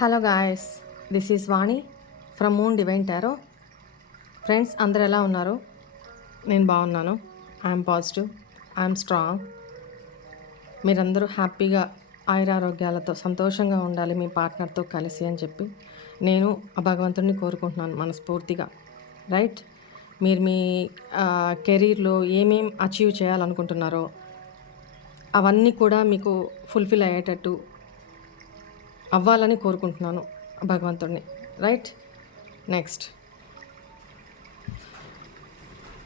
Hello guys, this is Vani from moon divine tarot. Friends, అందరు ఎలా ఉన్నారు? నేను బాగున్నాను. I'm positive, I'm strong. మీరందరూ హ్యాపీగా ఆయురారోగ్యాలతో సంతోషంగా ఉండాలి మీ పార్ట్నర్తో కలిసి అని చెప్పి నేను ఆ భగవంతుడిని కోరుకుంటున్నాను మనస్ఫూర్తిగా. రైట్? మీరు మీ కెరీర్లో ఏమేం అచీవ్ చేయాలనుకుంటున్నారో అవన్నీ కూడా మీకు ఫుల్ఫిల్ అయ్యేటట్టు అవ్వాలని కోరుకుంటున్నాను భగవంతుడిని. Right? Next,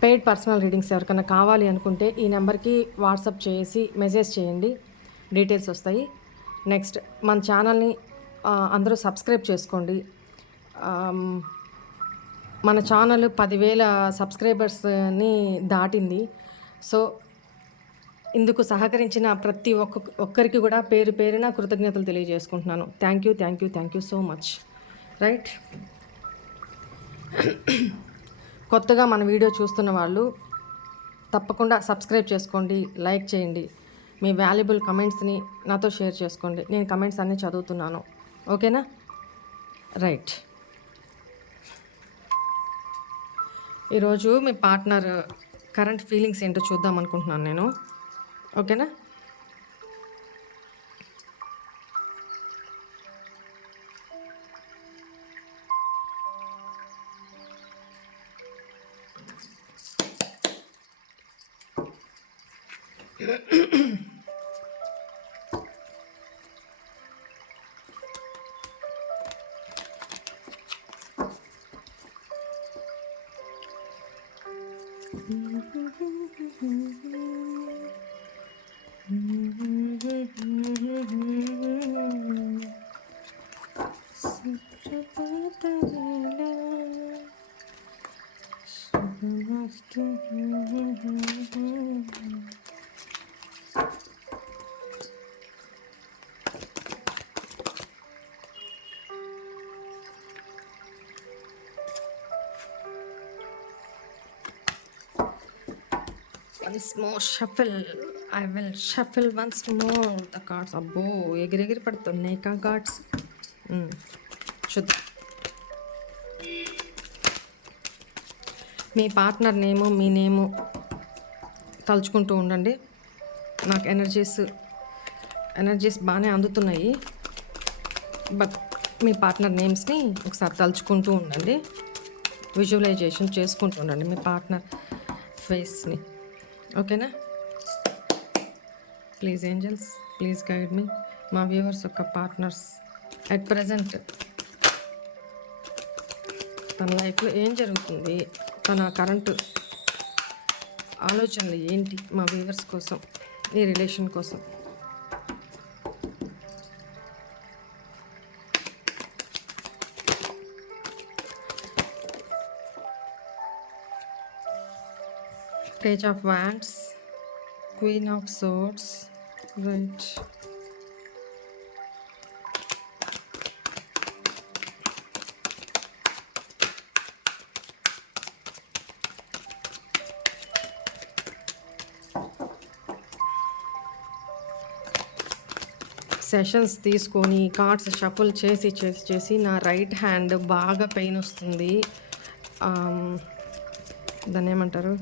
paid personal readings ఎవరికైనా కావాలి అనుకుంటే ఈ నెంబర్కి వాట్సాప్ చేసి మెసేజ్ చేయండి, డీటెయిల్స్ వస్తాయి. నెక్స్ట్, మన ఛానల్ని అందరూ సబ్స్క్రైబ్ చేసుకోండి. మన ఛానల్ 10,000 సబ్స్క్రైబర్స్ని దాటింది. సో ఇందుకు సహకరించిన ప్రతి ఒక్కరికి కూడా పేరు పేరున కృతజ్ఞతలు తెలియజేసుకుంటున్నాను. Thank you so much. Right? కొత్తగా మన వీడియో చూస్తున్న వాళ్ళు తప్పకుండా సబ్స్క్రైబ్ చేసుకోండి, లైక్ చేయండి, మీ వాల్యుబుల్ కమెంట్స్ని నాతో షేర్ చేసుకోండి. నేను కమెంట్స్ అన్నీ చదువుతున్నాను. ఓకేనా? రైట్. ఈరోజు మీ పార్ట్నర్ కరెంట్ ఫీలింగ్స్ ఏంటో చూద్దాం అనుకుంటున్నాను నేను. ఓకేనా? Once more shuffle. I will shuffle once more the cards. అబ్బో, ఎగిరెగిరి పడుతున్నాయి కార్డ్స్. చూద్దాం. మీ పార్ట్నర్ నేము, మీ నేము తలుచుకుంటూ ఉండండి. నాకు ఎనర్జీస్ బాగానే అందుతున్నాయి. బట్ మీ పార్ట్నర్ నేమ్స్ని ఒకసారి తలుచుకుంటూ ఉండండి, విజువలైజేషన్ చేసుకుంటూ ఉండండి మీ పార్ట్నర్ ఫేస్ని. ఓకేనా? ప్లీజ్ ఏంజల్స్, ప్లీజ్ గైడ్ మీ. మా వ్యూవర్స్ యొక్క పార్ట్నర్స్ అట్ ప్రజెంట్ తన లైఫ్లో ఏం జరుగుతుంది, తన కరెంటు ఆలోచనలు ఏంటి మా వ్యూవర్స్ కోసం, ఈ రిలేషన్ కోసం. Page of Wands, Queen of Swords, right. Sessions తీసుకొని కార్డ్స్ షఫుల్ చేసి నా రైట్ హ్యాండ్ బాగా పెయిన్ వస్తుంది. దాన్ని ఏమంటారు,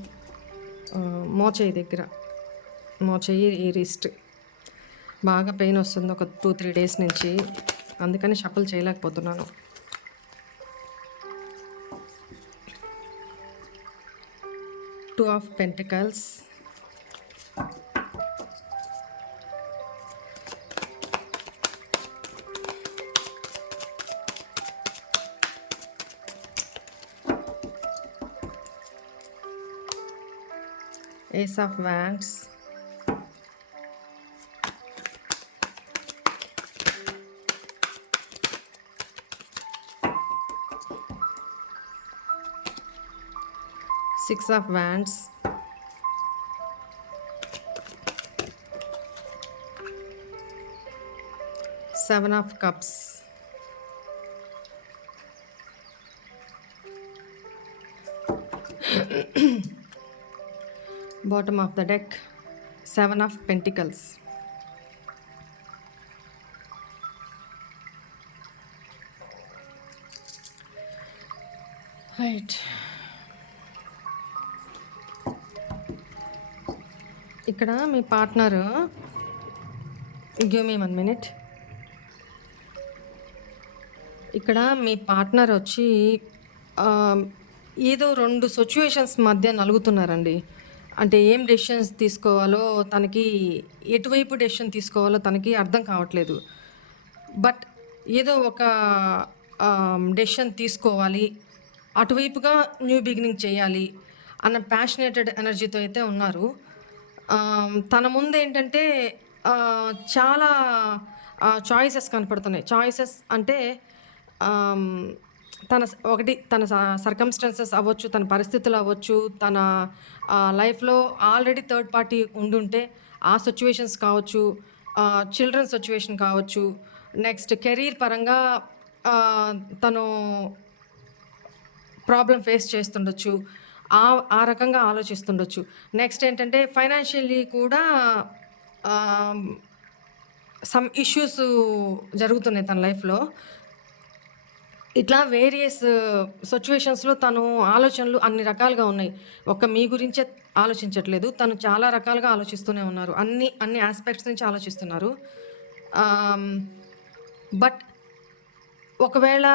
మోచేయి దగ్గర, మోచేయి ఈ రిస్ట్ బాగా పెయిన్ వస్తుంది ఒక 2-3 డేస్ నుంచి. అందుకని షఫుల్ చేయలేకపోతున్నాను. Two of Pentacles, Ace of Wands, Six of Wands, Seven of Cups, bottom of the deck, Seven of Pentacles. Right. ఇక్కడ మీ పార్ట్నరు గివ్ మీ 1 మినిట్. ఇక్కడ మీ పార్ట్నర్ వచ్చి ఏదో 2 సిట్యుయేషన్స్ మధ్య నలుగుతున్నారండి. అంటే ఏం డెసిషన్స్ తీసుకోవాలో తనకి, ఎటువైపు డెసిషన్ తీసుకోవాలో తనకి అర్థం కావట్లేదు. బట్ ఏదో ఒక డెసిషన్ తీసుకోవాలి, అటువైపుగా న్యూ బిగినింగ్ చేయాలి అన్న ప్యాషనేటెడ్ ఎనర్జీతో అయితే ఉన్నారు. తన ముందు ఏంటంటే చాలా చాయిసెస్ కనపడుతున్నాయి. చాయిసెస్ అంటే తన సర్కమ్స్టాన్సెస్ అవ్వచ్చు, తన పరిస్థితులు అవ్వచ్చు, తన లైఫ్లో ఆల్రెడీ థర్డ్ పార్టీ ఉండుంటే ఆ సిచ్యువేషన్స్ కావచ్చు, చిల్డ్రన్ సిచ్యువేషన్ కావచ్చు, నెక్స్ట్ కెరీర్ పరంగా తను ప్రాబ్లం ఫేస్ చేస్తుండొచ్చు, ఆ రకంగా ఆలోచిస్తుండొచ్చు. నెక్స్ట్ ఏంటంటే ఫైనాన్షియల్లీ కూడా సమ్ ఇష్యూస్ జరుగుతున్నాయి తన లైఫ్లో. ఇట్లా వేరియస్ సిచ్యువేషన్స్లో తను ఆలోచనలు అన్ని రకాలుగా ఉన్నాయి. ఒక్క మీ గురించే ఆలోచించట్లేదు, తను చాలా రకాలుగా ఆలోచిస్తూనే ఉన్నారు. అన్ని ఆస్పెక్ట్స్ నుంచి ఆలోచిస్తున్నారు. బట్ ఒకవేళ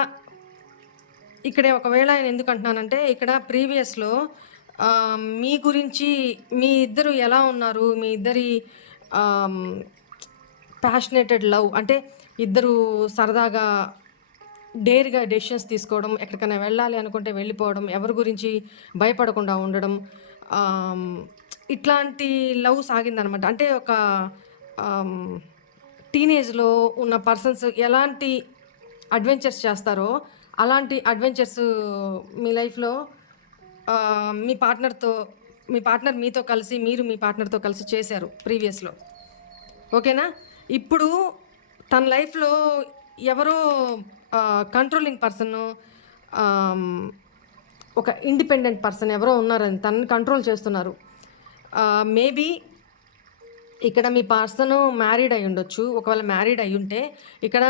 ఆయన ఎందుకు అంటున్నానంటే, ఇక్కడ ప్రీవియస్లో మీ గురించి, మీ ఇద్దరు ఎలా ఉన్నారు, మీ ఇద్దరి ప్యాషనేటెడ్ లవ్ అంటే ఇద్దరు సరదాగా డేర్గా డెసిషన్స్ తీసుకోవడం, ఎక్కడికైనా వెళ్ళాలి అనుకుంటే వెళ్ళిపోవడం, ఎవరి గురించి భయపడకుండా ఉండడం, ఇట్లాంటి లవ్ సాగిందనమాట. అంటే ఒక టీనేజ్లో ఉన్న పర్సన్స్ ఎలాంటి అడ్వెంచర్స్ చేస్తారో అలాంటి అడ్వెంచర్స్ మీ లైఫ్లో మీ పార్ట్నర్ మీతో కలిసి, మీరు మీ పార్ట్నర్తో కలిసి చేశారు ప్రీవియస్లో. ఓకేనా? ఇప్పుడు తన లైఫ్లో ఎవరో కంట్రోలింగ్ పర్సన్, ఒక ఇండిపెండెంట్ పర్సన్ ఎవరో ఉన్నారని తనని కంట్రోల్ చేస్తున్నారు. మేబీ ఇక్కడ మీ పర్సన్ మ్యారీడ్ అయి ఉండొచ్చు. ఒకవేళ మ్యారీడ్ అయి ఉంటే ఇక్కడ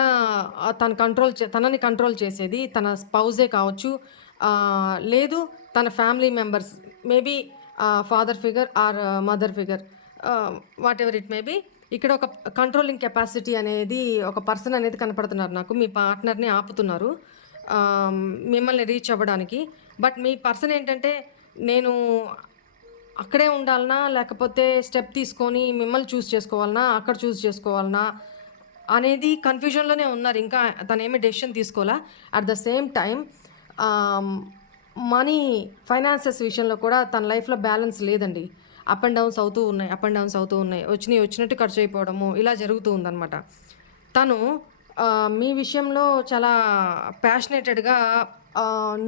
తనని కంట్రోల్ చేసేది తన స్పౌజే కావచ్చు, లేదు తన family members, maybe father figure or mother figure, whatever it maybe. ఇక్కడ ఒక కంట్రోలింగ్ కెపాసిటీ అనేది, ఒక పర్సన్ అనేది కనపడుతున్నారు నాకు. మీ పార్ట్నర్ని ఆపుతున్నారు మిమ్మల్ని రీచ్ అవ్వడానికి. బట్ మీ పర్సన్ ఏంటంటే, నేను అక్కడే ఉండాలనా, లేకపోతే స్టెప్ తీసుకొని మిమ్మల్ని చూస్ చేసుకోవాలనా, అక్కడ చూస్ చేసుకోవాలనా అనేది కన్ఫ్యూజన్లోనే ఉన్నారు. ఇంకా తను ఏమీ డెసిషన్ తీసుకోవాలా. At the same time money, finances విషయంలో కూడా తన లైఫ్లో బ్యాలెన్స్ లేదండి. అప్ అండ్ డౌన్స్ అవుతూ ఉన్నాయి. వచ్చినట్టు ఖర్చు అయిపోవడము, ఇలా జరుగుతూ ఉందన్నమాట. తను మీ విషయంలో చాలా ప్యాషనేటెడ్గా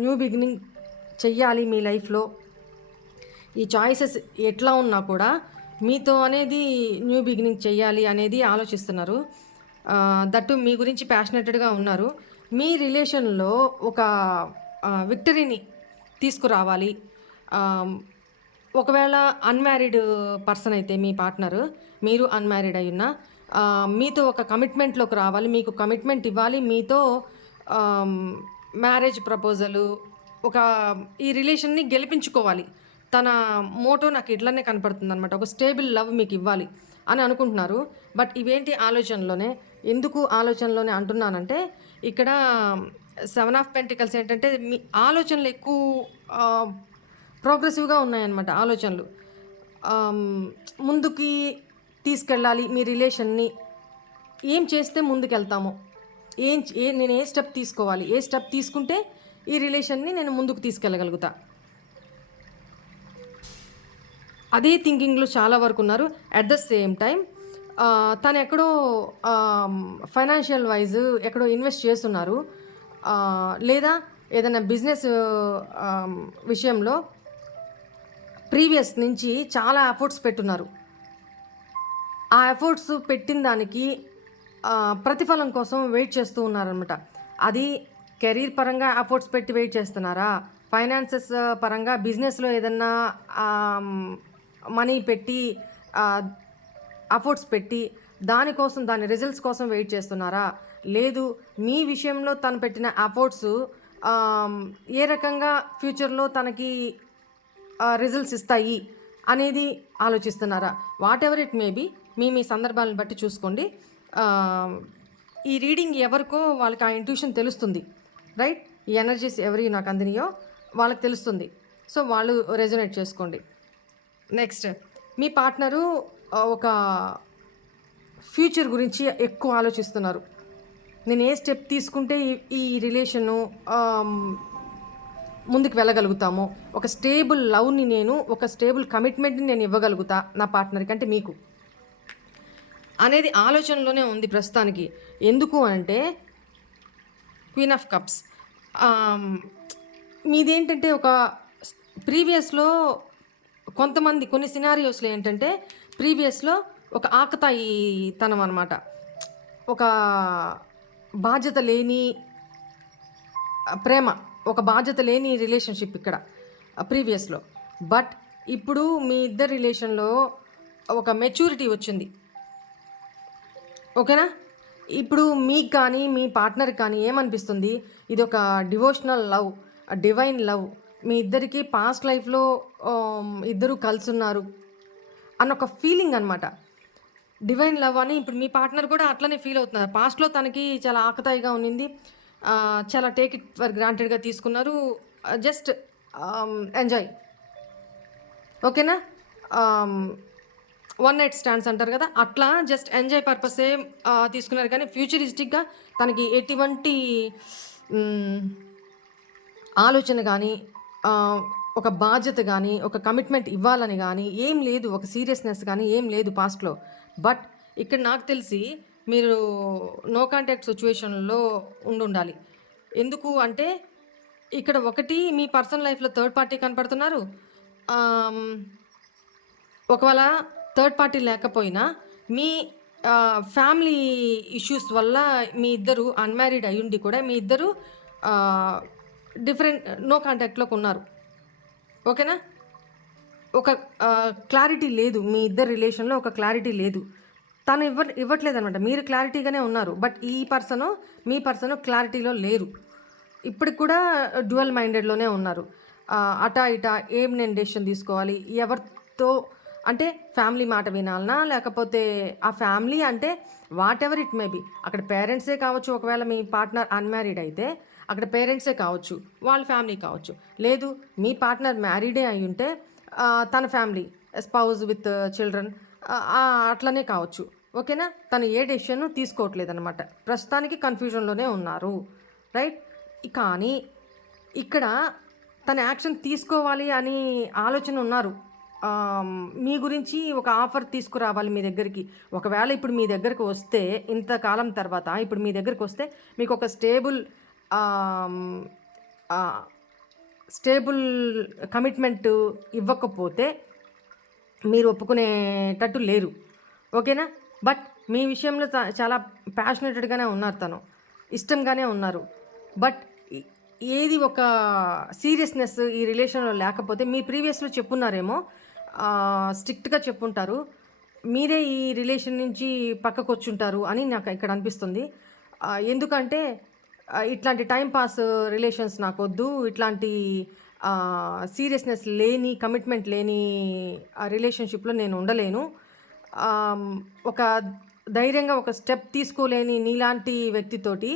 న్యూ బిగినింగ్ చెయ్యాలి మీ లైఫ్లో. ఈ చాయిసెస్ ఎట్లా ఉన్నా కూడా మీతో అనేది న్యూ బిగినింగ్ చెయ్యాలి అనేది ఆలోచిస్తున్నారు. దట్టు మీ గురించి ప్యాషనేటెడ్గా ఉన్నారు. మీ రిలేషన్లో ఒక విక్టరీని తీసుకురావాలి. ఒకవేళ అన్మ్యారీడ్ పర్సన్ అయితే మీ పార్ట్నరు, మీరు అన్మ్యారీడ్ అయ్యున్నా, మీతో ఒక కమిట్మెంట్లోకి రావాలి, మీకు కమిట్మెంట్ ఇవ్వాలి, మీతో మ్యారేజ్ ప్రపోజలు, ఈ రిలేషన్ని గెలిపించుకోవాలి. తన మోటో నాకు ఇట్లనే కనపడుతుంది అనమాట. ఒక స్టేబుల్ లవ్ మీకు ఇవ్వాలి అని అనుకుంటున్నారు. బట్ ఇవేంటి ఆలోచనలోనే. ఎందుకు ఆలోచనలోనే అంటున్నానంటే, ఇక్కడ 7 ఆఫ్ పెంటికల్స్ ఏంటంటే, మీ ఆలోచనలు ఎక్కువ ప్రోగ్రెసివ్గా ఉన్నాయన్నమాట. ఆలోచనలు ముందుకి తీసుకెళ్ళాలి మీ రిలేషన్ని. ఏం చేస్తే ముందుకెళ్తామో, నేను ఏ స్టెప్ తీసుకోవాలి, ఏ స్టెప్ తీసుకుంటే ఈ రిలేషన్ని నేను ముందుకు తీసుకెళ్ళగలుగుతా, అదే థింకింగ్లో చాలా వరకు ఉన్నారు. అట్ ద సేమ్ టైం తను ఎక్కడో ఫైనాన్షియల్ వైజ్ ఎక్కడో ఇన్వెస్ట్ చేస్తున్నారు, లేదా ఏదైనా బిజినెస్ విషయంలో ప్రీవియస్ నుంచి చాలా ఎఫర్ట్స్ పెట్టున్నారు. ఆ ఎఫర్ట్స్ పెట్టిన దానికి ప్రతిఫలం కోసం వెయిట్ చేస్తూ ఉన్నారనమాట. అది కెరీర్ పరంగా ఎఫర్ట్స్ పెట్టి వెయిట్ చేస్తున్నారా, ఫైనాన్సెస్ పరంగా బిజినెస్లో ఏదన్నా మనీ పెట్టి ఎఫర్ట్స్ పెట్టి దాని రిజల్ట్స్ కోసం వెయిట్ చేస్తున్నారా, లేదు మీ విషయంలో తను పెట్టిన ఎఫర్ట్స్ ఏ రకంగా ఫ్యూచర్లో తనకి రిజల్ట్స్ ఇస్తాయి అనేది ఆలోచిస్తున్నారా? Whatever it may be, మీ సందర్భాలను బట్టి చూసుకోండి. ఈ రీడింగ్ ఎవరికో వాళ్ళకి ఆ ఇంట్యూషన్ తెలుస్తుంది, రైట్? ఈ ఎనర్జీస్ ఎవరి నాకు అందినయో వాళ్ళకి తెలుస్తుంది. సో వాళ్ళు రెజొనేట్ చేసుకోండి. నెక్స్ట్, మీ పార్ట్నరు ఒక ఫ్యూచర్ గురించి ఎక్కువ ఆలోచిస్తున్నారు. నేను ఏ స్టెప్ తీసుకుంటే ఈ రిలేషను ముందుకు వెళ్ళగలుగుతాము, ఒక స్టేబుల్ లవ్ని నేను, ఒక స్టేబుల్ కమిట్మెంట్ని నేను ఇవ్వగలుగుతా నా పార్ట్నర్కి, అంటే మీకు అనేది ఆలోచనలోనే ఉంది ప్రస్తుతానికి. ఎందుకు అంటే క్వీన్ ఆఫ్ కప్స్ మీదేంటంటే ఒక ప్రీవియస్లో కొంతమంది కొన్ని సినారియోస్లో ఏంటంటే ప్రీవియస్లో ఒక ఆకతాయితనం అనమాట, ఒక బాధ్యత లేని ప్రేమ, ఒక బాధ్యత లేని రిలేషన్షిప్ ఇక్కడ ప్రీవియస్లో. బట్ ఇప్పుడు మీ ఇద్దరు రిలేషన్లో ఒక మెచ్యూరిటీ వచ్చింది, ఓకేనా? ఇప్పుడు మీకు కానీ మీ పార్ట్నర్కి కానీ ఏమనిపిస్తుంది, ఇది ఒక డివోషనల్ లవ్, డివైన్ లవ్, మీ ఇద్దరికి పాస్ట్ లైఫ్లో ఇద్దరు కలుసున్నారు అన్న ఒక ఫీలింగ్ అనమాట. డివైన్ లవ్ అని ఇప్పుడు మీ పార్ట్నర్ కూడా అట్లనే ఫీల్ అవుతున్నారు. పాస్ట్లో తనకి చాలా ఆకతాయిగా ఉన్నింది, చాలా టేక్ ఇట్ ఫర్ గ్రాంటెడ్గా తీసుకున్నారు, జస్ట్ ఎంజాయ్, ఓకేనా? వన్ నైట్ స్టాండ్స్ అంటారు కదా, అట్లా జస్ట్ ఎంజాయ్ పర్పసే తీసుకున్నారు. కానీ ఫ్యూచరిస్టిక్గా తనకి ఎటువంటి ఆలోచన కానీ, ఒక బాధ్యత కానీ, ఒక కమిట్మెంట్ ఇవ్వాలని కానీ ఏం లేదు, ఒక సీరియస్నెస్ కానీ ఏం లేదు పాస్ట్లో. బట్ ఇక్కడ నాకు తెలిసి మీరు నో కాంటాక్ట్ సిచ్యువేషన్లో ఉండాలి. ఎందుకు అంటే ఇక్కడ ఒకటి మీ పర్సనల్ లైఫ్లో థర్డ్ పార్టీ కనపడుతున్నారు. ఒకవేళ థర్డ్ పార్టీ లేకపోయినా మీ ఫ్యామిలీ ఇష్యూస్ వల్ల మీ ఇద్దరు అన్మ్యారీడ్ అయ్యుండి కూడా మీ ఇద్దరు డిఫరెంట్ నో కాంటాక్ట్లోకి ఉన్నారు, ఓకేనా? ఒక క్లారిటీ లేదు, మీ ఇద్దరు రిలేషన్లో ఒక క్లారిటీ లేదు. తను ఇవ్వట్లేదు అనమాట, మీరు క్లారిటీగానే ఉన్నారు. బట్ మీ పర్సను క్లారిటీలో లేరు. ఇప్పటికి కూడా డ్యువల్ మైండెడ్లోనే ఉన్నారు. అటా ఇటా ఏం నేను డెసిషన్ తీసుకోవాలి, ఎవరితో, అంటే ఫ్యామిలీ మాట వినాలనా, లేకపోతే ఆ ఫ్యామిలీ అంటే whatever it may be, అక్కడ పేరెంట్సే కావచ్చు, ఒకవేళ మీ పార్ట్నర్ అన్మ్యారీడ్ అయితే అక్కడ పేరెంట్సే కావచ్చు, వాళ్ళ ఫ్యామిలీ కావచ్చు, లేదు మీ పార్ట్నర్ మ్యారీడే అయి ఉంటే తన ఫ్యామిలీ, స్పౌజ్ విత్ చిల్డ్రన్, అట్లనే కావచ్చు, ఓకేనా? తను ఏ డెసిషన్ తీసుకోవట్లేదు అనమాట, ప్రస్తుతానికి కన్ఫ్యూజన్లోనే ఉన్నారు, రైట్? కానీ ఇక్కడ తన యాక్షన్ తీసుకోవాలి అని ఆలోచన ఉన్నారు. మీ గురించి ఒక ఆఫర్ తీసుకురావాలి మీ దగ్గరికి. ఒకవేళ ఇప్పుడు మీ దగ్గరకు వస్తే, ఇంతకాలం తర్వాత ఇప్పుడు మీ దగ్గరికి వస్తే మీకు ఒక స్టేబుల్ కమిట్మెంట్ ఇవ్వకపోతే మీరు ఒప్పుకునేటట్టు లేరు, ఓకేనా? బట్ మీ విషయంలో చాలా ప్యాషనేటెడ్గానే ఉన్నారు, తను ఇష్టంగానే ఉన్నారు. బట్ ఏది ఒక సీరియస్నెస్ ఈ రిలేషన్లో లేకపోతే, మీ ప్రీవియస్లో చెప్పున్నారేమో, స్ట్రిక్ట్గా చెప్పుంటారు, మీరే ఈ రిలేషన్ నుంచి పక్కకు వచ్చుంటారు అని నాకు ఇక్కడ అనిపిస్తుంది. ఎందుకంటే ఇట్లాంటి టైం పాస్ రిలేషన్స్ నాకు వద్దు, ఇట్లాంటి సీరియస్నెస్ లేని, కమిట్మెంట్ లేని రిలేషన్షిప్లో నేను ఉండలేను, ఒక ధైర్యంగా ఒక స్టెప్ తీసుకోలేని నీలాంటి వ్యక్తితోటి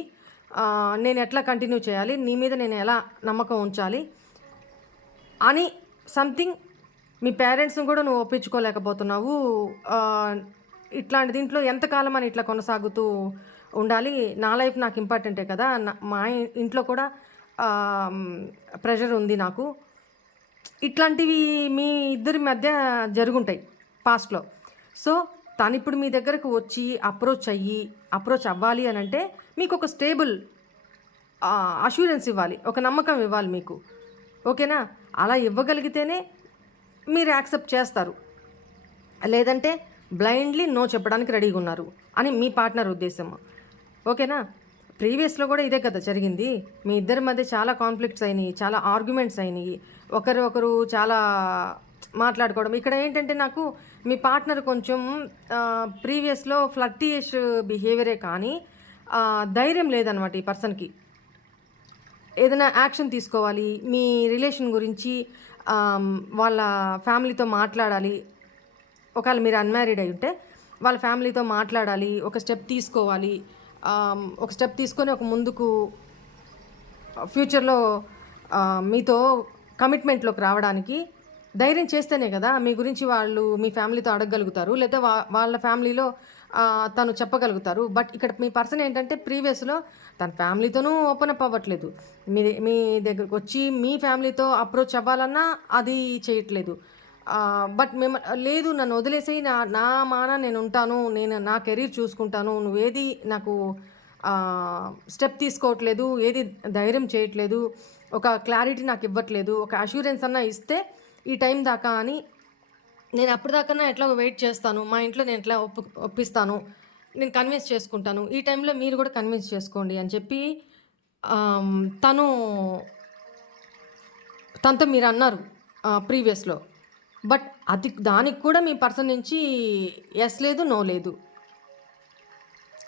నేను ఎట్లా కంటిన్యూ చేయాలి, నీ మీద నేను ఎలా నమ్మకం ఉంచాలి అని సంథింగ్ మీ పేరెంట్స్ని కూడా నువ్వు ఒప్పించుకోలేకపోతున్నావు. ఇట్లాంటి దీంట్లో ఎంతకాలం అని ఇట్లా కొనసాగుతూ ఉండాలి, నా లైఫ్ నాకు ఇంపార్టెంటే కదా, మా ఇంట్లో కూడా ప్రెషర్ ఉంది నాకు, ఇట్లాంటివి మీ ఇద్దరి మధ్య జరుగుంటాయి పాస్ట్లో. సో తను ఇప్పుడు మీ దగ్గరకు వచ్చి అప్రోచ్ అవ్వాలి అని అంటే మీకు ఒక స్టేబుల్ అష్యూరెన్స్ ఇవ్వాలి, ఒక నమ్మకం ఇవ్వాలి మీకు, ఓకేనా? అలా ఇవ్వగలిగితేనే మీరు యాక్సెప్ట్ చేస్తారు, లేదంటే బ్లైండ్లీ నో చెప్పడానికి రెడీగా ఉన్నారు అని మీ పార్ట్నర్ ఉద్దేశం, ఓకేనా? ప్రీవియస్లో కూడా ఇదే కదా జరిగింది, మీ ఇద్దరి మధ్య చాలా కాన్ఫ్లిక్ట్స్ అయినాయి, చాలా ఆర్గ్యుమెంట్స్ అయినాయి, ఒకరు చాలా మాట్లాడుకోవడం. ఇక్కడ ఏంటంటే నాకు మీ పార్ట్నర్ కొంచెం ప్రీవియస్లో ఫ్లర్టీయష్ బిహేవియరే కానీ ధైర్యం లేదనమాట ఈ పర్సన్కి. ఏదైనా యాక్షన్ తీసుకోవాలి, మీ రిలేషన్ గురించి వాళ్ళ ఫ్యామిలీతో మాట్లాడాలి. ఒకవేళ మీరు అన్‌మ్యారీడ్ అయి ఉంటే వాళ్ళ ఫ్యామిలీతో మాట్లాడాలి, ఒక స్టెప్ తీసుకోవాలి. ఒక స్టెప్ తీసుకొని ఒక ముందుకు ఫ్యూచర్‌లో మీతో కమిట్మెంట్‌లోకి రావడానికి ధైర్యం చేస్తేనే కదా మీ గురించి వాళ్ళు మీ ఫ్యామిలీతో అడగగలుగుతారు. లేతే వాళ్ళ ఫ్యామిలీలో తను చెప్పగలుగుతారు. బట్ ఇక్కడ మీ పర్సన్ ఏంటంటే ప్రీవియస్‌లో తన ఫ్యామిలీతోనూ ఓపెన్ అప్ అవ్వట్లేదు. మీ దగ్గరకొచ్చి మీ ఫ్యామిలీతో అప్రోచ్ అవ్వాలన్నా అది చేయట్లేదు. బట్ లేదు నన్ను వదిలేసేయి, నా నా మాన నేనుంటాను, నేను నా కెరీర్ చూసుకుంటాను, నువ్వేది నాకు స్టెప్ తీసుకోవట్లేదు, ఏది ధైర్యం చేయట్లేదు, ఒక క్లారిటీ నాకు ఇవ్వట్లేదు, ఒక అష్యూరెన్స్ అన్నా ఇస్తే ఈ టైం దాకా అని నేను అప్పటిదాకన్నా ఎట్లాగో వెయిట్ చేస్తాను, మా ఇంట్లో నేను ఎట్లా ఒప్పిస్తాను, నేను కన్విన్స్ చేసుకుంటాను, ఈ టైంలో మీరు కూడా కన్విన్స్ చేసుకోండి అని చెప్పి తను తనతో మీరు అన్నారు ప్రీవియస్‌లో. బట్ దానికి కూడా మీ పర్సన్ నుంచి యెస్ లేదు, నో లేదు.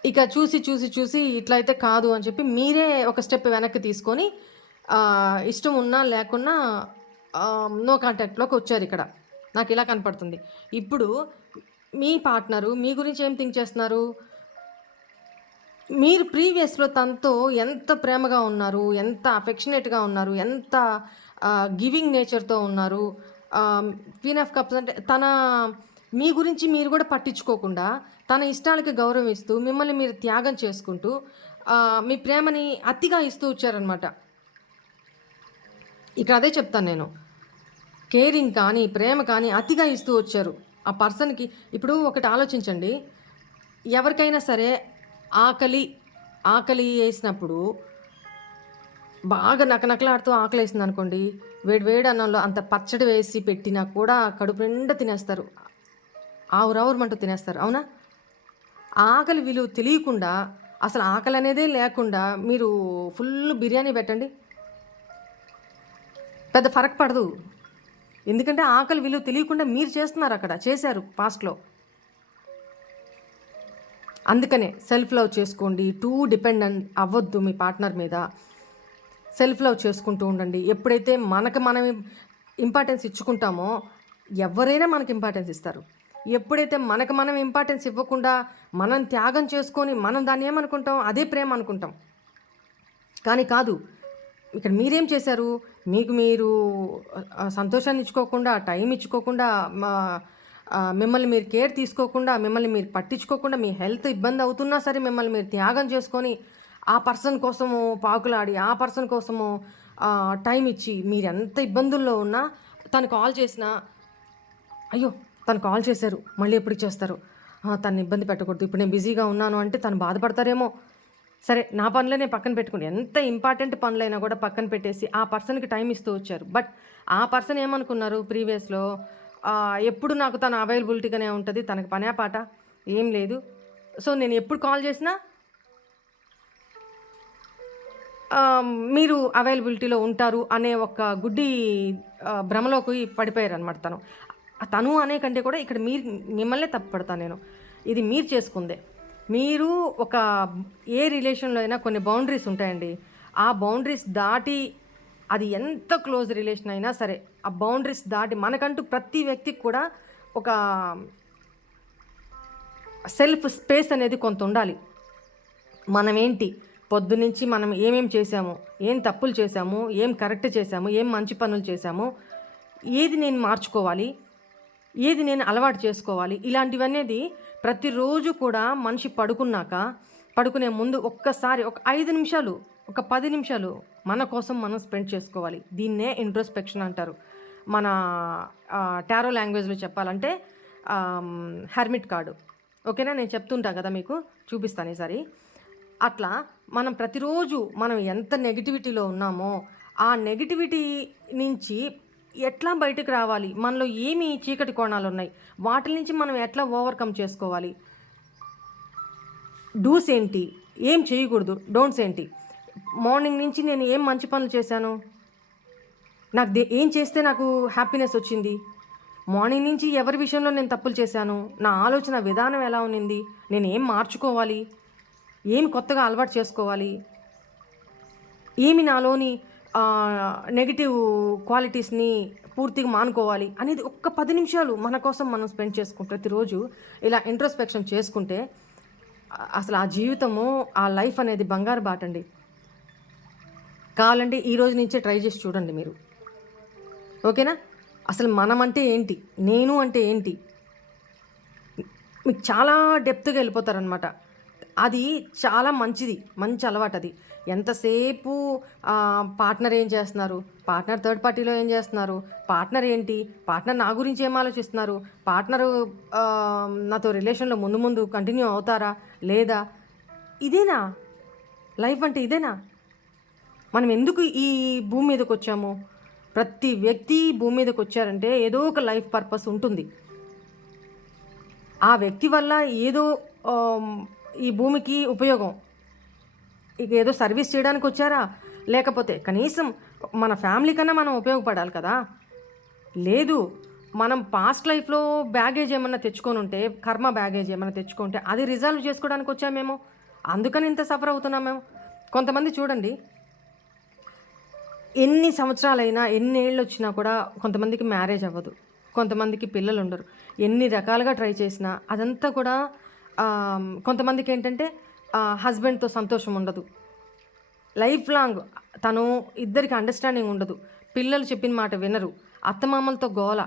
ఇక చూసి ఇట్లయితే కాదు అని చెప్పి మీరే ఒక స్టెప్ వెనక్కి తీసుకొని ఇష్టం ఉన్నా లేకున్నా నో కాంటాక్ట్‌లోకి వచ్చారు ఇక్కడ. నాకు ఇలా కనపడుతుంది. ఇప్పుడు మీ పార్ట్నరు మీ గురించి ఏం థింక్ చేస్తున్నారు? మీరు ప్రీవియస్‌లో తనతో ఎంత ప్రేమగా ఉన్నారు, ఎంత అఫెక్షనేట్‌గా ఉన్నారు, ఎంత గివింగ్ నేచర్‌తో ఉన్నారు. క్వీన్ ఆఫ్ కప్స్ అంటే మీ గురించి మీరు కూడా పట్టించుకోకుండా తన ఇష్టాలకి గౌరవం ఇస్తూ మిమ్మల్ని మీరు త్యాగం చేసుకుంటూ మీ ప్రేమని అతిగా ఇస్తూ వచ్చారనమాట. ఇక్కడ అదే చెప్తాను నేను. కేరింగ్ కానీ ప్రేమ కానీ అతిగా ఇస్తూ వచ్చారు ఆ పర్సన్కి. ఇప్పుడు ఒకటి ఆలోచించండి, ఎవరికైనా సరే ఆకలి వేసినప్పుడు బాగా నకనకలాడుతూ ఆకలి వేసింది అనుకోండి, వేడి అన్నంలో అంత పచ్చడి వేసి పెట్టినా కూడా కడుపు నిండా తినేస్తారు, ఆవురావురమంటూ తినేస్తారు, అవునా? ఆకలి విలువ తెలియకుండా, అసలు ఆకలి అనేదే లేకుండా మీరు ఫుల్ బిర్యానీ పెట్టండి, పెద్ద ఫరక్ పడదు. ఎందుకంటే ఆకలి విలువ తెలియకుండా మీరు చేస్తున్నారు, అక్కడ చేశారు పాస్ట్లో. అందుకనే సెల్ఫ్ లవ్ చేసుకోండి. టూ డిపెండెంట్ అవ్వద్దు మీ పార్ట్నర్ మీద. సెల్ఫ్ లవ్ చేసుకుంటూ ఉండండి. ఎప్పుడైతే మనం ఇంపార్టెన్స్ ఇచ్చుకుంటామో ఎవరైనా మనకి ఇంపార్టెన్స్ ఇస్తారు. ఎప్పుడైతే మనం ఇంపార్టెన్స్ ఇవ్వకుండా మనం త్యాగం చేసుకొని మనం దాన్ని ఏమనుకుంటాం, అదే ప్రేమ అనుకుంటాం. కానీ కాదు. ఇక్కడ మీరేం చేశారు, మీకు మీరు సంతోషాన్ని ఇచ్చుకోకుండా, టైం ఇచ్చుకోకుండా, మిమ్మల్ని మీరు కేర్ తీసుకోకుండా, మిమ్మల్ని మీరు పట్టించుకోకుండా, మీ హెల్త్ ఇబ్బంది అవుతున్నా సరే మిమ్మల్ని మీరు త్యాగం చేసుకొని ఆ పర్సన్ కోసము పాకులాడి, ఆ పర్సన్ కోసము టైం ఇచ్చి, మీరు ఎంత ఇబ్బందుల్లో ఉన్నా తను కాల్ చేసినా, అయ్యో తను కాల్ చేశారు మళ్ళీ ఎప్పుడు ఇచ్చేస్తారు, తను ఇబ్బంది పెట్టకూడదు, ఇప్పుడు నేను బిజీగా ఉన్నాను అంటే తను బాధపడతారేమో, సరే నా పనులనే పక్కన పెట్టుకుని, ఎంత ఇంపార్టెంట్ పనులైనా కూడా పక్కన పెట్టేసి ఆ పర్సన్కి టైం ఇస్తూ వచ్చారు. బట్ ఆ పర్సన్ ఏమనుకున్నారు ప్రీవియస్లో, ఎప్పుడు నాకు తన అవైలబిలిటీగానే ఉంటుంది, తనకు పనే పాట ఏం లేదు, సో నేను ఎప్పుడు కాల్ చేసినా మీరు అవైలబిలిటీలో ఉంటారు అనే ఒక గుడ్డి భ్రమలోకి పడిపోయారు అనమాట. తను అనే కంటే కూడా ఇక్కడ మిమ్మల్నే తప్పుపడతాను నేను. ఇది మీరు చేసుకుందే. మీరు ఏ రిలేషన్లో అయినా కొన్ని బౌండరీస్ ఉంటాయండి. ఆ బౌండరీస్ దాటి, అది ఎంత క్లోజ్ రిలేషన్ అయినా సరే, ఆ బౌండరీస్ దాటి మనకంటూ ప్రతి వ్యక్తికి కూడా ఒక సెల్ఫ్ స్పేస్ అనేది కొంత ఉండాలి. మనమేంటి, పొద్దునుంచి మనం ఏమేమి చేసాము, ఏం తప్పులు చేసాము, ఏం కరెక్ట్ చేసాము, ఏం మంచి పనులు చేసాము, ఏది నేను మార్చుకోవాలి, ఏది నేను అలవాటు చేసుకోవాలి, ఇలాంటివనేది ప్రతిరోజు కూడా మనిషి పడుకునే ముందు ఒక్కసారి ఒక 5 నిమిషాలు, ఒక 10 నిమిషాలు మన కోసం మనం స్పెండ్ చేసుకోవాలి. దీన్నే ఇంట్రోస్పెక్షన్ అంటారు. మన టారో లాంగ్వేజ్లో చెప్పాలంటే హెర్మిట్ కార్డు. ఓకేనా? నేను చెప్తుంటా కదా, మీకు చూపిస్తాను ఈసారి. అట్లా మనం ప్రతిరోజు మనం ఎంత నెగిటివిటీలో ఉన్నామో ఆ నెగిటివిటీ నుంచి ఎట్లా బయటకు రావాలి, మనలో ఏమి చీకటి కోణాలు ఉన్నాయి, వాటి నుంచి మనం ఎట్లా ఓవర్కమ్ చేసుకోవాలి, డూస్ ఏంటి, ఏం చేయకూడదు, డోంట్స్ ఏంటి, మార్నింగ్ నుంచి నేను ఏం మంచి పనులు చేశాను, నాకు ఏం చేస్తే నాకు హ్యాపీనెస్ వచ్చింది, మార్నింగ్ నుంచి ఎవరి విషయంలో నేను తప్పులు చేశాను, నా ఆలోచన విధానం ఎలా ఉన్నింది, నేను ఏం మార్చుకోవాలి, ఏం కొత్తగా అలవాటు చేసుకోవాలి, ఏమి నాలోని నెగిటివ్ క్వాలిటీస్ని పూర్తిగా మానుకోవాలి అనేది ఒక్క 10 నిమిషాలు మన కోసం మనం స్పెండ్ చేసుకుంటే ప్రతిరోజు ఇలా ఇంట్రోస్పెక్షన్ చేసుకుంటే అసలు ఆ జీవితము, ఆ లైఫ్ అనేది బంగారు బాటండి. కావాలంటే ఈ రోజు నుంచే ట్రై చేసి చూడండి మీరు. ఓకేనా? అసలు మనం అంటే ఏంటి, నేను అంటే ఏంటి, మీకు చాలా డెప్త్గా వెళ్ళిపోతారనమాట. అది చాలా మంచి అలవాటు అది. ఎంతసేపు పార్ట్నర్ ఏం చేస్తున్నారు, పార్ట్నర్ థర్డ్ పార్టీలో ఏం చేస్తున్నారు, పార్ట్నర్ ఏంటి, పార్ట్నర్ నా గురించి ఏం ఆలోచిస్తున్నారు, పార్ట్నరు నాతో రిలేషన్లో ముందు కంటిన్యూ అవుతారా లేదా, ఇదేనా లైఫ్ అంటే? ఇదేనా? మనం ఎందుకు ఈ భూమి మీదకి వచ్చాము? ప్రతి వ్యక్తి భూమి మీదకి వచ్చారంటే ఏదో ఒక లైఫ్ పర్పస్ ఉంటుంది. ఆ వ్యక్తి వల్ల ఏదో ఈ భూమికి ఉపయోగం, ఇక ఏదో సర్వీస్ చేయడానికి వచ్చారా, లేకపోతే కనీసం మన ఫ్యామిలీ కన్నా మనం ఉపయోగపడాలి కదా. లేదు, మనం పాస్ట్ లైఫ్లో బ్యాగేజ్ ఏమన్నా తెచ్చుకొని ఉంటే, కర్మ బ్యాగేజ్ ఏమన్నా తెచ్చుకుంటే అది రిజాల్వ్ చేసుకోవడానికి వచ్చామేమో, అందుకని ఇంత సఫర్ అవుతున్నామేమో. కొంతమంది చూడండి, ఎన్ని సంవత్సరాలైనా ఎన్ని ఏళ్ళు వచ్చినా కూడా కొంతమందికి మ్యారేజ్ అవ్వదు, కొంతమందికి పిల్లలు ఉండరు. ఎన్ని రకాలుగా ట్రై చేసినా అదంతా కూడా కొంతమందికి ఏంటంటే హస్బెండ్తో సంతోషం ఉండదు, లైఫ్ లాంగ్ తను ఇద్దరికి అండర్స్టాండింగ్ ఉండదు, పిల్లలు చెప్పిన మాట వినరు, అత్తమామలతో గోల,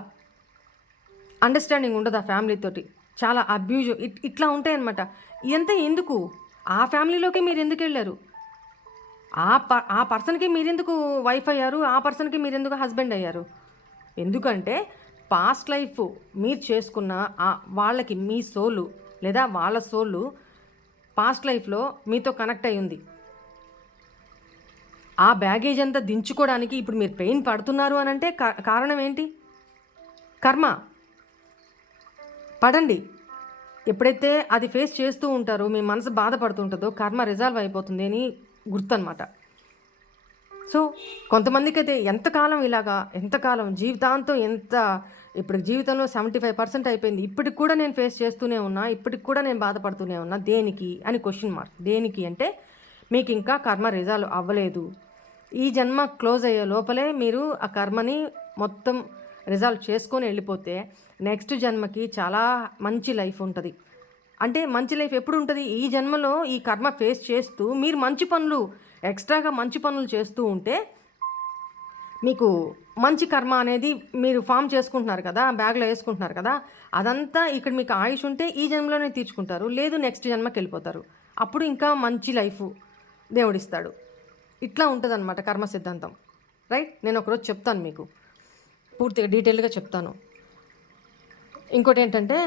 అండర్స్టాండింగ్ ఉండదు ఆ ఫ్యామిలీతోటి, చాలా అబ్యూజ్, ఇట్లా ఉంటాయన్నమాట. ఇదంతా ఎందుకు? ఆ ఫ్యామిలీలోకి మీరు ఎందుకు వెళ్ళారు? ఆ పర్సన్కి మీరెందుకు వైఫ్ అయ్యారు, ఆ పర్సన్కి మీరెందుకు హస్బెండ్ అయ్యారు? ఎందుకంటే పాస్ట్ లైఫ్ మీరు చేసుకున్న వాళ్ళకి మీ సోలు లేదా వాళ్ళ సోలు పాస్ట్ లైఫ్లో మీతో కనెక్ట్ అయి ఉంది. ఆ బ్యాగేజ్ అంతా దించుకోవడానికి ఇప్పుడు మీరు పెయిన్ పడుతున్నారు అని అంటే కారణం ఏంటి? కర్మ. పడండి. ఎప్పుడైతే అది ఫేస్ చేస్తూ ఉంటారో, మీ మనసు బాధపడుతుంటుందో కర్మ రిజాల్వ్ అయిపోతుంది అని గుర్తు అనమాట. సో కొంతమందికి అయితే ఎంతకాలం జీవితాంతం ఇప్పుడు జీవితంలో 75% అయిపోయింది, ఇప్పటికి కూడా నేను ఫేస్ చేస్తూనే ఉన్నా, ఇప్పటికి కూడా నేను బాధపడుతూనే ఉన్నా, దేనికి అని క్వశ్చన్ మార్క్. దేనికి అంటే మీకు ఇంకా కర్మ రిజాల్వ్ అవ్వలేదు. ఈ జన్మ క్లోజ్ అయ్యే లోపలే మీరు ఆ కర్మని మొత్తం రిజాల్వ్ చేసుకొని వెళ్ళిపోతే నెక్స్ట్ జన్మకి చాలా మంచి లైఫ్ ఉంటుంది. అంటే మంచి లైఫ్ ఎప్పుడు ఉంటుంది? ఈ జన్మలో ఈ కర్మ ఫేస్ చేస్తూ మీరు ఎక్స్ట్రాగా మంచి పనులు చేస్తూ ఉంటే మీకు మంచి కర్మ అనేది మీరు ఫామ్ చేసుకుంటున్నారు కదా, బ్యాగ్లో వేసుకుంటున్నారు కదా, అదంతా ఇక్కడ మీకు ఆయుష్ ఉంటే ఈ జన్మలోనే తీర్చుకుంటారు, లేదు నెక్స్ట్ జన్మకి వెళ్ళిపోతారు. అప్పుడు ఇంకా మంచి లైఫ్ దేవుడిస్తాడు. ఇట్లా ఉంటుంది అనమాట కర్మ సిద్ధాంతం. రైట్? నేను ఒకరోజు చెప్తాను మీకు, పూర్తిగా డీటెయిల్గా చెప్తాను. ఇంకోటి ఏంటంటే,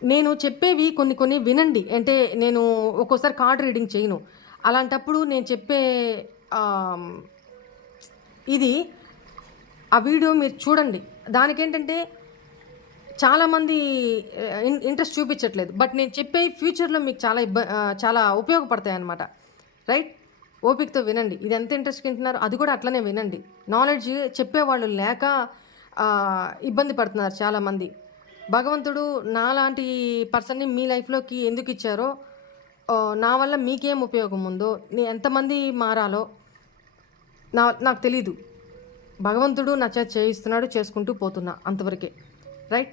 నేను చెప్పేవి కొన్ని వినండి. అంటే నేను ఒక్కోసారి కార్డ్ రీడింగ్ చేయను, అలాంటప్పుడు నేను చెప్పే ఇది ఆ వీడియో మీరు చూడండి. దానికేంటంటే చాలామంది ఇంట్రెస్ట్ చూపించట్లేదు, బట్ నేను చెప్పే ఫ్యూచర్లో మీకు చాలా ఉపయోగపడతాయి అన్నమాట. రైట్? ఓపికతో వినండి. ఇది ఎంత ఇంట్రెస్ట్ వింటున్నారో అది కూడా అట్లనే వినండి. నాలెడ్జ్ చెప్పేవాళ్ళు లేక ఇబ్బంది పడుతున్నారు చాలామంది. భగవంతుడు నాలాంటి పర్సన్ని మీ లైఫ్లోకి ఎందుకు ఇచ్చారో, నా వల్ల మీకేం ఉపయోగం ఉందో, ఎంతమంది మారాలో నాకు తెలీదు. భగవంతుడు నా చేత చేయిస్తున్నాడు, చేసుకుంటూ పోతున్నా, అంతవరకే. రైట్?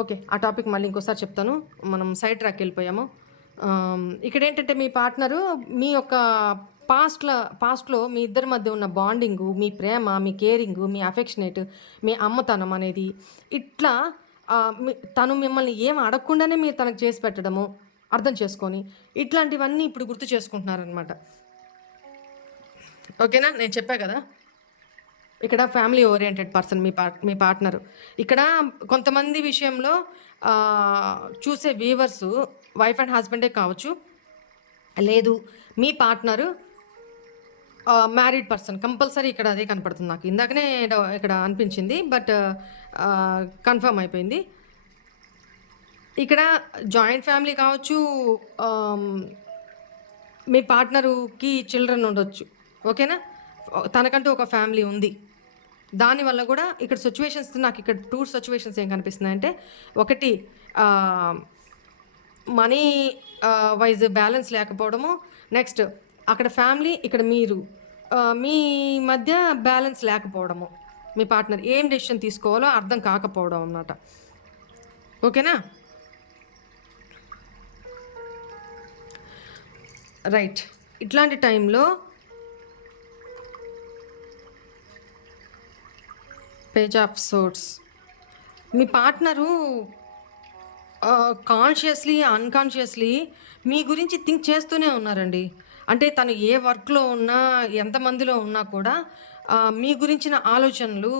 ఓకే, ఆ టాపిక్ మళ్ళీ ఇంకోసారి చెప్తాను. మనం సైడ్ ట్రాక్ వెళ్ళిపోయాము. ఇక్కడ ఏంటంటే మీ పార్ట్నరు మీ యొక్క పాస్ట్లో మీ ఇద్దరి మధ్య ఉన్న బాండింగు, మీ ప్రేమ, మీ కేరింగు, మీ అఫెక్షనేట్, మీ అమ్మతనం అనేది ఇట్లా తను మిమ్మల్ని ఏం అడగకుండానే మీరు తనకు చేసి పెట్టడము అర్థం చేసుకొని ఇట్లాంటివన్నీ ఇప్పుడు గుర్తు చేసుకుంటున్నారనమాట. ఓకేనా? నేను చెప్పా కదా, ఇక్కడ ఫ్యామిలీ ఓరియంటెడ్ పర్సన్ మీ పార్ట్నరు. ఇక్కడ కొంతమంది విషయంలో చూసే వ్యూవర్సు వైఫ్ అండ్ హస్బెండే కావచ్చు, లేదు మీ పార్ట్నరు మ్యారీడ్ పర్సన్, కంపల్సరీ ఇక్కడ అదే కనపడుతుంది నాకు. ఇందాకనే ఇక్కడ అనిపించింది, బట్ కన్ఫర్మ్ అయిపోయింది. ఇక్కడ జాయింట్ ఫ్యామిలీ కావచ్చు, మీ పార్ట్నరుకి చిల్డ్రన్ ఉండొచ్చు. ఓకేనా? తనకంటూ ఒక ఫ్యామిలీ ఉంది. దానివల్ల కూడా ఇక్కడ సిచ్యువేషన్స్, నాకు ఇక్కడ 2 సిచ్యువేషన్స్ ఏం కనిపిస్తున్నాయంటే, ఒకటి మనీ వైజ్ బ్యాలెన్స్ లేకపోవడము, నెక్స్ట్ అక్కడ ఫ్యామిలీ, ఇక్కడ మీరు మీ మధ్య బ్యాలెన్స్ లేకపోవడము, మీ పార్ట్నర్ ఏం డెసిషన్ తీసుకోవాలో అర్థం కాకపోవడం అన్నమాట. ఓకేనా? రైట్. ఇట్లాంటి టైంలో పేజ్ ఆఫ్ సోర్ట్స్, మీ పార్ట్నరు కాన్షియస్లీ అన్కాన్షియస్లీ మీ గురించి థింక్ చేస్తూనే ఉన్నారండి. అంటే తను ఏ వర్క్లో ఉన్నా, ఎంతమందిలో ఉన్నా కూడా మీ గురించిన ఆలోచనలు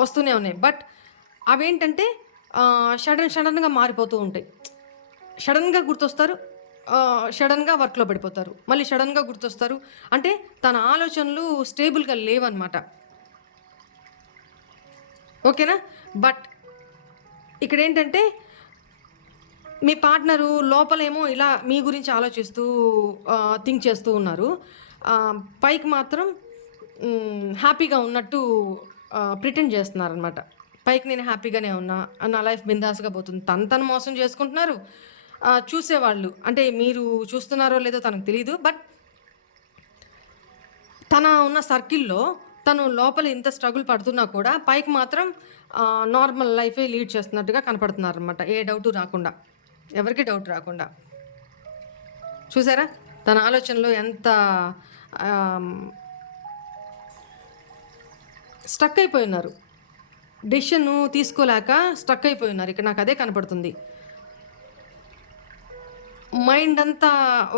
వస్తూనే ఉన్నాయి. బట్ అవేంటంటే సడన్గా మారిపోతూ ఉంటాయి. సడన్గా గుర్తొస్తారు, సడన్గా వర్క్లో పడిపోతారు, మళ్ళీ సడన్గా గుర్తొస్తారు. అంటే తన ఆలోచనలు స్టేబుల్గా లేవన్నమాట. ఓకేనా? బట్ ఇక్కడేంటంటే మీ పార్ట్నరు లోపలేమో ఇలా మీ గురించి ఆలోచిస్తూ థింక్ చేస్తూ ఉన్నారు. పైకి మాత్రం హ్యాపీగా ఉన్నట్టు ప్రిటెండ్ చేస్తున్నారనమాట. పైకి నేను హ్యాపీగానే ఉన్నా, నా లైఫ్ బిందాస్గా పోతుంది. తను మోసం చేసుకుంటున్నారు. చూసేవాళ్ళు, అంటే మీరు చూస్తున్నారో లేదో తనకు తెలీదు. బట్ తన ఉన్న సర్కిల్లో తను లోపల ఇంత స్ట్రగుల్ పడుతున్నా కూడా పైకి మాత్రం నార్మల్ లైఫే లీడ్ చేస్తున్నట్టుగా కనపడుతున్నారనమాట. ఏ డౌటు రాకుండా, ఎవరికి డౌట్ రాకుండా. చూసారా తన ఆలోచనలో ఎంత స్టక్ అయిపోయినారు, డెసిషన్ తీసుకోలేక స్టక్ అయిపోయినారు. ఇక్కడ నాకు అదే కనపడుతుంది. మైండ్ అంతా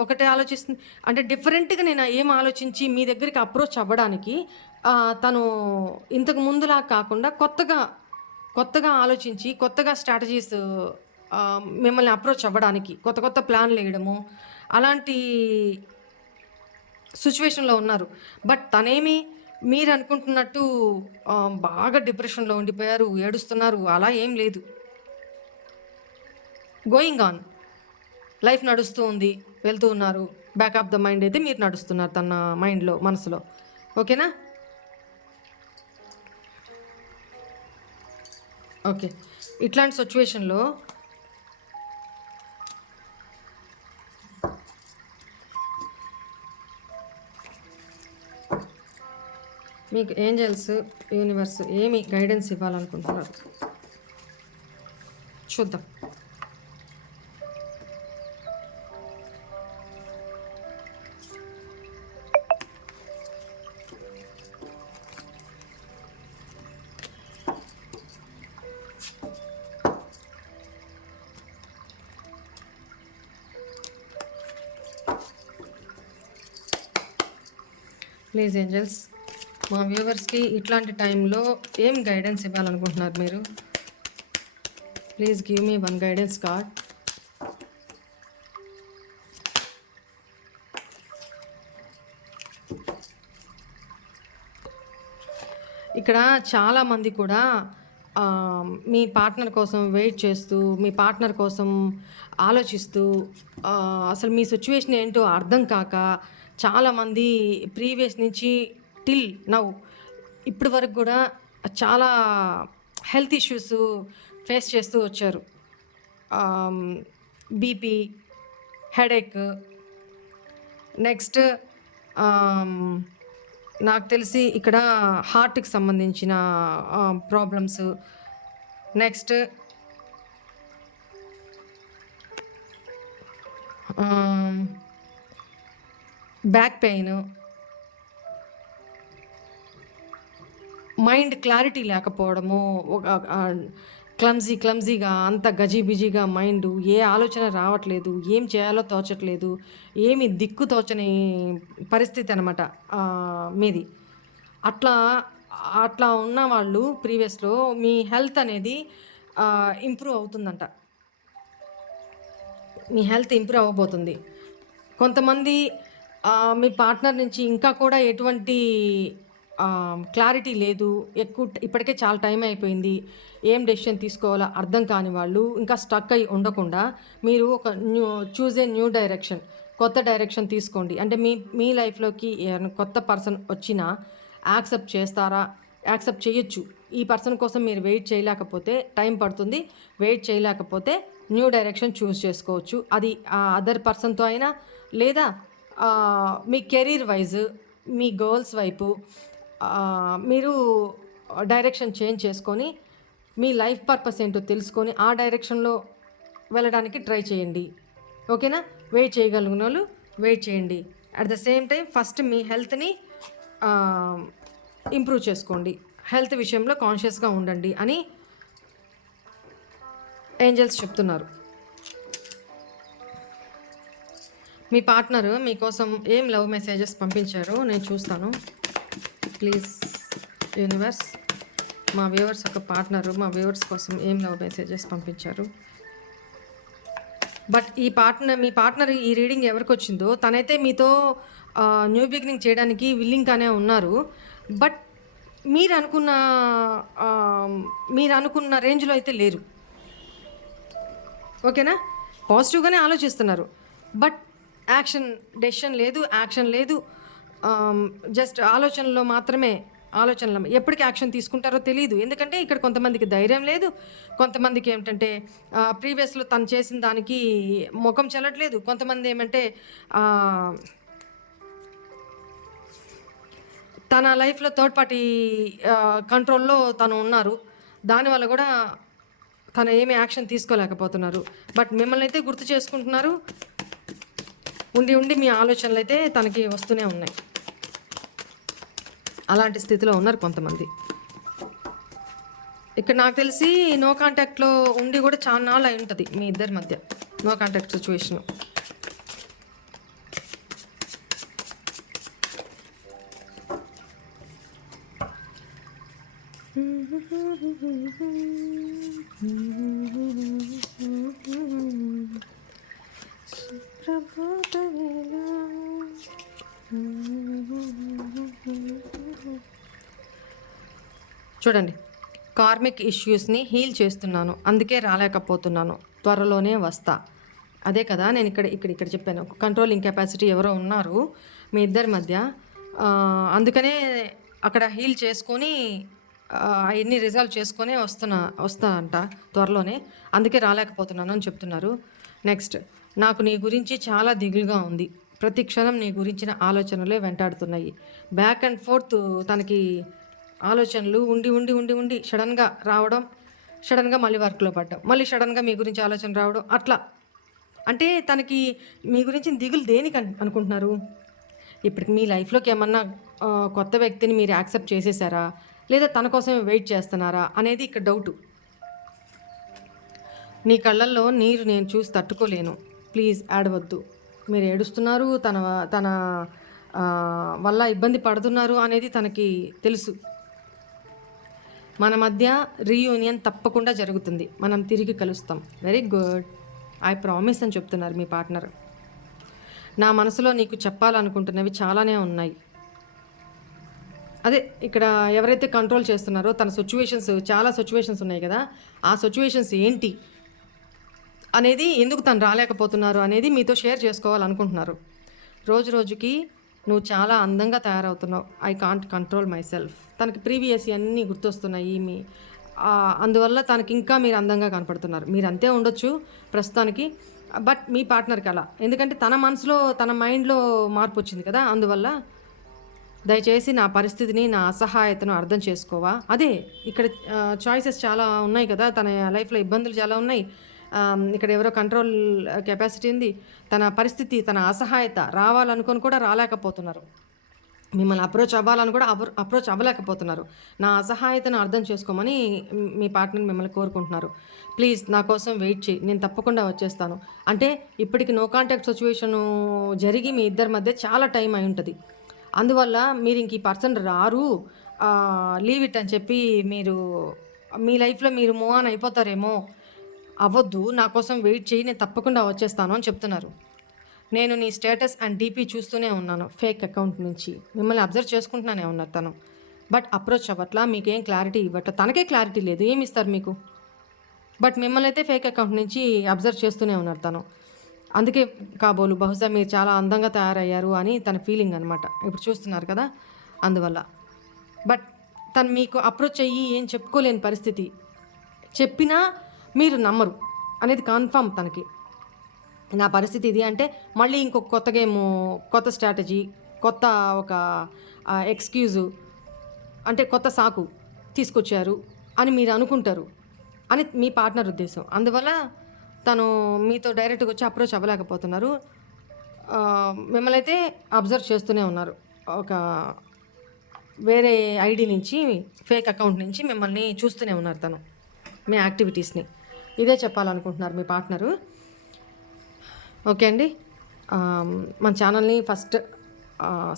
ఒకటే ఆలోచిస్తుంది. అంటే డిఫరెంట్గా నేను ఏం ఆలోచించి మీ దగ్గరికి అప్రోచ్ అవ్వడానికి తను ఇంతకు ముందులా కాకుండా కొత్తగా ఆలోచించి కొత్తగా స్ట్రాటజీస్ మిమ్మల్ని అప్రోచ్ అవ్వడానికి కొత్త ప్లాన్లు వేయడము అలాంటి సిచ్యువేషన్లో ఉన్నారు. బట్ తనేమి మీరు అనుకుంటున్నట్టు బాగా డిప్రెషన్లో ఉండిపోయారు, ఏడుస్తున్నారు, అలా ఏం లేదు. గోయింగ్ ఆన్, లైఫ్ నడుస్తూ ఉంది, వెళ్తూ ఉన్నారు. బ్యాక్ ఆఫ్ ద మైండ్ అయితే మీరు నడుస్తున్నారు తన మైండ్లో, మనసులో. ఓకేనా? ఓకే. ఇట్లాంటి సిచ్యువేషన్లో మీకు ఏంజెల్స్, యూనివర్స్ ఏమి గైడెన్స్ ఇవ్వాలనుకుంటున్నారు చూద్దాం. ప్లీజ్ ఏంజల్స్, మా వ్యూవర్స్కి ఇట్లాంటి టైంలో ఏం గైడెన్స్ ఇవ్వాలనుకుంటున్నారు మీరు? Please give me one guidance card. ఇక్కడ చాలామంది కూడా మీ పార్ట్నర్ కోసం వెయిట్ చేస్తూ, మీ పార్ట్నర్ కోసం ఆలోచిస్తూ, అసలు మీ సిచ్యువేషన్ ఏంటో అర్థం కాక చాలామంది ప్రీవియస్ నుంచి టిల్ నౌ ఇప్పటి వరకు కూడా చాలా హెల్త్ ఇష్యూస్ ఫేస్ చేస్తూ వచ్చారు. బీపీ, హెడేక్, నెక్స్ట్ నాకు తెలిసి ఇక్కడ హార్ట్కి సంబంధించిన problems, next back pain, mind clarity లేకపోవడము, ఒక క్లమ్జీగా అంత గజిబిజిగా మైండ్, ఏ ఆలోచన రావట్లేదు, ఏం చేయాలో తోచట్లేదు, ఏమి దిక్కు తోచని పరిస్థితి అనమాట మీది. అట్లా ఉన్న వాళ్ళు ప్రీవియస్లో మీ హెల్త్ అనేది ఇంప్రూవ్ అవుతుందంట. మీ హెల్త్ ఇంప్రూవ్ అవ్వబోతుంది. కొంతమంది మీ పార్ట్నర్ నుంచి ఇంకా కూడా ఎటువంటి క్లారిటీ లేదు, ఇప్పటికే చాలా టైం అయిపోయింది, ఏం డెసిషన్ తీసుకోవాలో అర్థం కాని వాళ్ళు ఇంకా స్టక్ అయి ఉండకుండా మీరు ఒక చూజ్ ఏ న్యూ డైరెక్షన్, కొత్త డైరెక్షన్ తీసుకోండి. అంటే మీ లైఫ్లోకి కొత్త పర్సన్ వచ్చినా యాక్సెప్ట్ చేస్తారా? యాక్సెప్ట్ చేయొచ్చు. ఈ పర్సన్ కోసం మీరు వెయిట్ చేయలేకపోతే, టైం పడుతుంది, వెయిట్ చేయలేకపోతే న్యూ డైరెక్షన్ చూస్ చేసుకోవచ్చు. అది ఆ అదర్ పర్సన్తో అయినా, లేదా మీ కెరీర్ వైజ్ మీ గర్ల్స్ వైపు మీరు డైరెక్షన్ చేంజ్ చేసుకొని మీ లైఫ్ పర్పస్ ఏంటో తెలుసుకొని ఆ డైరెక్షన్లో వెళ్ళడానికి ట్రై చేయండి. ఓకేనా? వెయిట్ చేయగలిగిన వాళ్ళు వెయిట్ చేయండి. At the same time first మీ హెల్త్ని ఇంప్రూవ్ చేసుకోండి. హెల్త్ విషయంలో కాన్షియస్గా ఉండండి అని ఏంజల్స్ చెప్తున్నారు. మీ పార్ట్నర్ మీకోసం ఏం లవ్ మెసేజెస్ పంపించారో నేను చూస్తాను. ప్లీజ్ యూనివర్స్, మా వ్యూవర్స్ ఒక పార్ట్నరు మా వ్యూవర్స్ కోసం ఏం లవ్ మెసేజెస్ పంపించారు. బట్ మీ పార్ట్నర్ ఈ రీడింగ్ ఎవరికి వచ్చిందో తనైతే మీతో న్యూ బిగినింగ్ చేయడానికి విల్లింగ్గానే ఉన్నారు. బట్ మీరు అనుకున్న రేంజ్లో అయితే లేరు. ఓకేనా? పాజిటివ్గానే ఆలోచిస్తున్నారు. బట్ డెసిషన్ లేదు. జస్ట్ ఆలోచనలు ఎప్పటికి యాక్షన్ తీసుకుంటారో తెలియదు. ఎందుకంటే ఇక్కడ కొంతమందికి ధైర్యం లేదు, కొంతమందికి ఏమిటంటే ప్రీవియస్లో తను చేసిన దానికి ముఖం చెల్లట్లేదు, కొంతమంది ఏమంటే తన లైఫ్లో థర్డ్ పార్టీ కంట్రోల్లో తను ఉన్నారు. దానివల్ల కూడా తను ఏమీ యాక్షన్ తీసుకోలేకపోతున్నారు. బట్ మిమ్మల్ని అయితే గుర్తు చేసుకుంటున్నారు. ఉండి మీ ఆలోచనలు అయితే తనకి వస్తూనే ఉన్నాయి. అలాంటి స్థితిలో ఉన్నారు కొంతమంది. ఇక్కడ నాకు తెలిసి నో కాంటాక్ట్లో ఉండి కూడా చాలా నాళ్ళు అయి ఉంటుంది మీ ఇద్దరి మధ్య. No contact situation. చూడండి, కార్మిక్ ఇష్యూస్ని హీల్ చేస్తున్నాను, అందుకే రాలేకపోతున్నాను, త్వరలోనే వస్తా. అదే కదా నేను ఇక్కడ చెప్పాను. కంట్రోలింగ్ కెపాసిటీ ఎవరో ఉన్నారు మీ ఇద్దరి మధ్య. అందుకనే అక్కడ హీల్ చేసుకొని అవన్నీ రిజాల్వ్ చేసుకొని వస్తా అంట త్వరలోనే, అందుకే రాలేకపోతున్నాను అని చెప్తున్నారు. నెక్స్ట్, నాకు నీ గురించి చాలా దిగులుగా ఉంది. ప్రతి క్షణం నీ గురించిన ఆలోచనలే వెంటాడుతున్నాయి. బ్యాక్ అండ్ ఫోర్త్ తనకి ఆలోచనలు ఉండి సడన్గా రావడం, సడన్గా మళ్ళీ వర్క్లో పడ్డం, మళ్ళీ సడన్గా మీ గురించి ఆలోచన రావడం. అట్లా అంటే తనకి మీ గురించి దిగులు దేనికి అనుకుంటున్నారు? ఇప్పటికి మీ లైఫ్లోకి ఏమన్నా కొత్త వ్యక్తిని మీరు యాక్సెప్ట్ చేసేసారా, లేదా తన కోసమే వెయిట్ చేస్తున్నారా అనేది ఇక్కడ డౌటు. నీ కళ్ళల్లో నీరు నేను చూసి తట్టుకోలేను, ప్లీజ్ ఏడవద్దు. మీరు ఏడుస్తున్నారు, తన వల్ల ఇబ్బంది పడుతున్నారు అనేది తనకి తెలుసు. మన మధ్య రీయూనియన్ తప్పకుండా జరుగుతుంది, మనం తిరిగి కలుస్తాం. వెరీ గుడ్, ఐ ప్రామిస్ అని చెప్తున్నారు మీ పార్ట్నర్. నా మనసులో నీకు చెప్పాలనుకుంటున్నవి చాలానే ఉన్నాయి. అదే ఇక్కడ ఎవరైతే కంట్రోల్ చేస్తున్నారో తన చాలా సిచ్యువేషన్స్ ఉన్నాయి కదా, ఆ సిచ్యువేషన్స్ ఏంటి అనేది, ఎందుకు తను రాలేకపోతున్నారు అనేది మీతో షేర్ చేసుకోవాలనుకుంటున్నారు. రోజుకి నువ్వు చాలా అందంగా తయారవుతున్నావు. I can't control my self. తనకి ప్రీవియస్ అన్నీ గుర్తొస్తున్నాయి అందువల్ల తనకి ఇంకా మీరు అందంగా కనపడుతున్నారు. మీరు అంతే ఉండొచ్చు ప్రస్తుతానికి, బట్ మీ పార్ట్నర్కి అలా, ఎందుకంటే తన మనసులో తన మైండ్లో మార్పు వచ్చింది కదా. అందువల్ల దయచేసి నా పరిస్థితిని, నా అసహాయతను అర్థం చేసుకోవా. అదే ఇక్కడ చాయిసెస్ చాలా ఉన్నాయి కదా, తన లైఫ్లో ఇబ్బందులు చాలా ఉన్నాయి. ఇక్కడ ఎవరో కంట్రోల్ కెపాసిటీ ఉంది, తన పరిస్థితి, తన అసహాయత రావాలనుకొని కూడా రాలేకపోతున్నారు. మిమ్మల్ని అప్రోచ్ అవ్వాలని కూడా అప్రోచ్ అవ్వలేకపోతున్నారు. నా అసహాయతను అర్థం చేసుకోమని మీ పార్ట్నర్ మిమ్మల్ని కోరుకుంటున్నారు. ప్లీజ్ నా కోసం వెయిట్ చేయి, నేను తప్పకుండా వచ్చేస్తాను. అంటే ఇప్పటికి నో కాంటాక్ట్ సిచ్యువేషను జరిగి మీ ఇద్దరి మధ్య చాలా టైం అయి ఉంటుంది. అందువల్ల మీరు ఇంక ఈ పర్సన్ రారు, లీవ్ ఇట్ అని చెప్పి మీరు మీ లైఫ్లో మీరు మూవ్ ఆన్ అయిపోతారేమో. అవ్వద్దు, నా కోసం వెయిట్ చేయి, నేను తప్పకుండా వచ్చేస్తాను అని చెప్తున్నారు. నేను నీ స్టేటస్ అండ్ డీపీ చూస్తూనే ఉన్నాను, ఫేక్ అకౌంట్ నుంచి మిమ్మల్ని అబ్జర్వ్ చేసుకుంటున్నానే ఉన్నారు తను. బట్ అప్రోచ్ అవ్వట్లా, మీకేం క్లారిటీ ఇవ్వట్లా, తనకే క్లారిటీ లేదు, ఏమి ఇస్తారు మీకు. బట్ మిమ్మల్ని అయితే ఫేక్ అకౌంట్ నుంచి అబ్జర్వ్ చేస్తూనే ఉన్నారు తను. అందుకే కాబోలు బహుశా మీరు చాలా అందంగా తయారయ్యారు అని తన ఫీలింగ్ అనమాట. ఇప్పుడు చూస్తున్నారు కదా, అందువల్ల. బట్ తను మీకు అప్రోచ్ అయ్యి ఏం చెప్పుకోలేని పరిస్థితి, చెప్పినా మీరు నమ్మరు అనేది కన్ఫామ్ తనకి. నా పరిస్థితి ఇది అంటే మళ్ళీ ఇంకొక కొత్త గేము, కొత్త స్ట్రాటజీ, కొత్త ఒక ఎక్స్క్యూజు అంటే కొత్త సాకు తీసుకొచ్చారు అని మీరు అనుకుంటారు అని మీ పార్ట్నర్ ఉద్దేశం. అందువల్ల తను మీతో డైరెక్ట్గా వచ్చి అప్రోచ్ అవ్వలేకపోతున్నారు. మిమ్మల్ని అయితే అబ్జర్వ్ చేస్తూనే ఉన్నారు. ఒక వేరే ఐడి నుంచి, ఫేక్ అకౌంట్ నుంచి మిమ్మల్ని చూస్తూనే ఉన్నారు తను, మీ యాక్టివిటీస్ని. ఇదే చెప్పాలనుకుంటున్నారు మీ పార్ట్నరు. ఓకే అండి, మన ఛానల్ని ఫస్ట్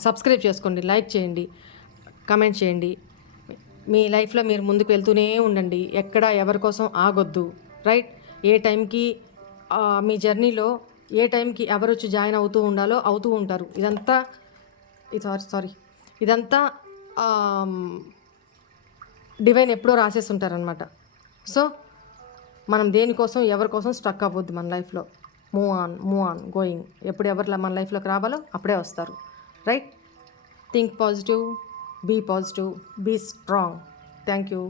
సబ్స్క్రైబ్ చేసుకోండి, లైక్ చేయండి, కమెంట్ చేయండి. మీ లైఫ్లో మీరు ముందుకు వెళ్తూనే ఉండండి, ఎక్కడ ఎవరి కోసం ఆగొద్దు. రైట్? ఏ టైంకి మీ జర్నీలో ఏ టైంకి ఎవరు వచ్చి జాయిన్ అవుతూ ఉండాలో అవుతూ ఉంటారు. ఇదంతా డివైన్ ఎప్పుడో రాసేసి ఉంటారనమాట. సో మనం దేనికోసం ఎవరి కోసం స్ట్రక్ అవ్వద్దు మన లైఫ్లో. Move on going. ఎప్పుడు ఎవరు మన లైఫ్లోకి రావాలో అప్పుడే వస్తారు. Right? Think positive, be positive, be strong. Thank you.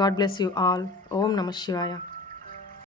God bless you all. ఓం నమః శివాయ.